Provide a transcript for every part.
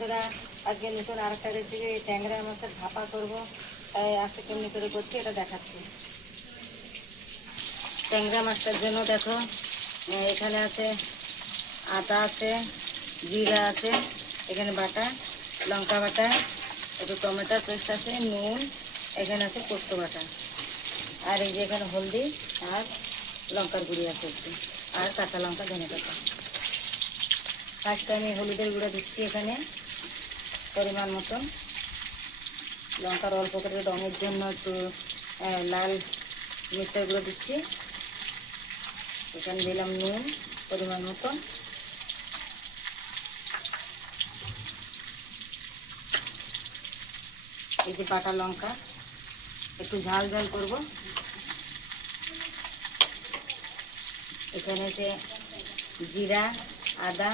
বন্ধুরা, আজকে নতুন আরেকটা রেসিপি ট্যাংরা মাছের ভাপা করব। তাই আসে কেমনি করে করছি এটা দেখাচ্ছি। ট্যাংরা মাছটার জন্য দেখো এখানে আছে আদা আছে, জিরা আছে, এখানে বাটা লঙ্কা বাটা, একটু টমেটোর পেস্ট আছে, নুন, এখানে আছে পোস্ত বাটা, আর এই যে এখানে হলদি আর লঙ্কার গুঁড়ি আছে একটু, আর কাঁচা লঙ্কা ধনে পাতা। ফার্স্টে আমি হলুদের গুঁড়ো দিচ্ছি এখানে পরিমাণ মতন, লঙ্কার অল্প করে রঙের জন্য একটু লাল মিরচার গুঁড়ো দিচ্ছি। এখানে দিলাম নুন পরিমাণ মতন, এই যে বাটা লঙ্কা, একটু ঝাল ঝাল করব। এখানে যে জিরা আদা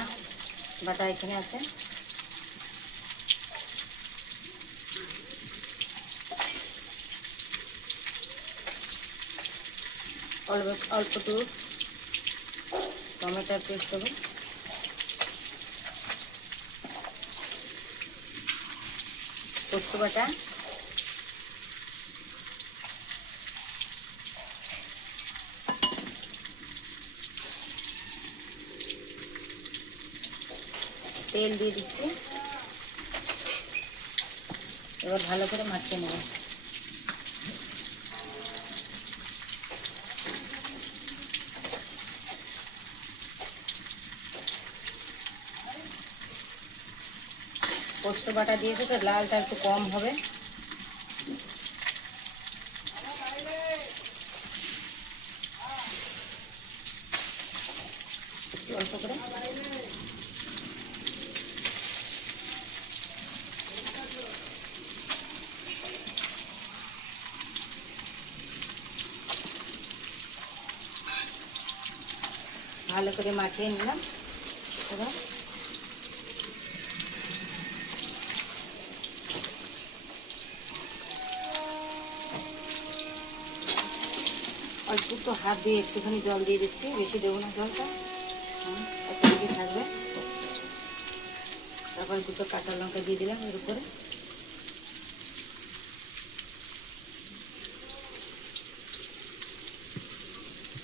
বাটা এখানে আছে, অল্প অল্প একটু টমেটোর পেস্ট দেবো, পোস্ত বাটা, তেল দিয়ে দিচ্ছি। এবার ভালো করে মাখিয়ে নেব। পোস্ত বাটা দিয়েছে তো লালটা একটু কম হবে। অল্প করে ভালো করে মাখিয়ে নিলাম। এবার অল্প একটু হাত দিয়ে একটুখানি জল দিয়ে দিচ্ছি, বেশি দেবো না জলটা, একটা দিকে থাকবে। তারপর দুটো কাঁচা লঙ্কা দিয়ে দিলাম এর উপরে।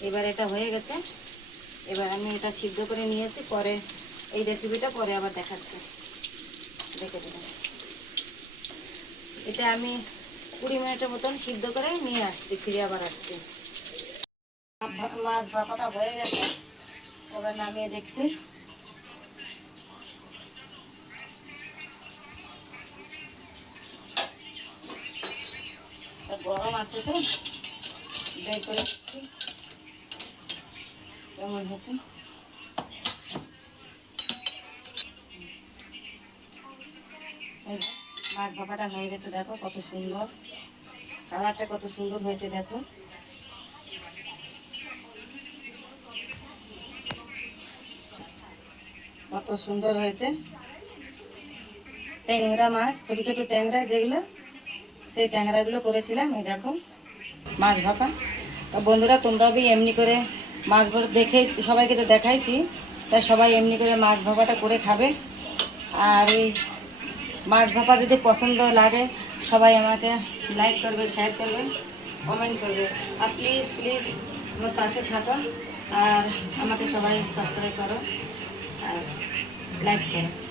এবার এটা হয়ে গেছে। এবার আমি এটা সিদ্ধ করে নিয়েছি, পরে এই রেসিপিটা পরে আবার দেখাচ্ছি, দেখে দেবেন। এটা আমি 20 মিনিটের মতন সিদ্ধ করে নিয়ে আসছি, ফিরে আবার আসছি। মাছ ভাপাটা হয়ে গেছে, এবার নামিয়ে দেখছি। গরম আছে তো বের করে দিচ্ছি কেমন হয়েছে। মাছ ভাপাটা হয়ে গেছে, দেখো কত সুন্দর কালারটা, কত সুন্দর হয়েছে দেখো। কত সুন্দর হয়েছে। ট্যাংরা মাছ, ছোটো ছোটো ট্যাংরা যেগুলো, সেই ট্যাংরাগুলো করেছিলাম। এই দেখো মাছ ভাপা। তো বন্ধুরা, তোমরাও এমনি করে মাছ ভাপা দেখে, সবাইকে তো দেখাইছি, তাই সবাই এমনি করে মাছ ভাপাটা করে খাবে। আর এই মাছ ভাপা যদি পছন্দ লাগে, সবাই আমাকে লাইক করবে, শেয়ার করবে, কমেন্ট করবে। আর প্লিজ প্লিজ আমার পাশে থাকো, আর আমাকে সবাই সাবস্ক্রাইব করো আর লাইক করো।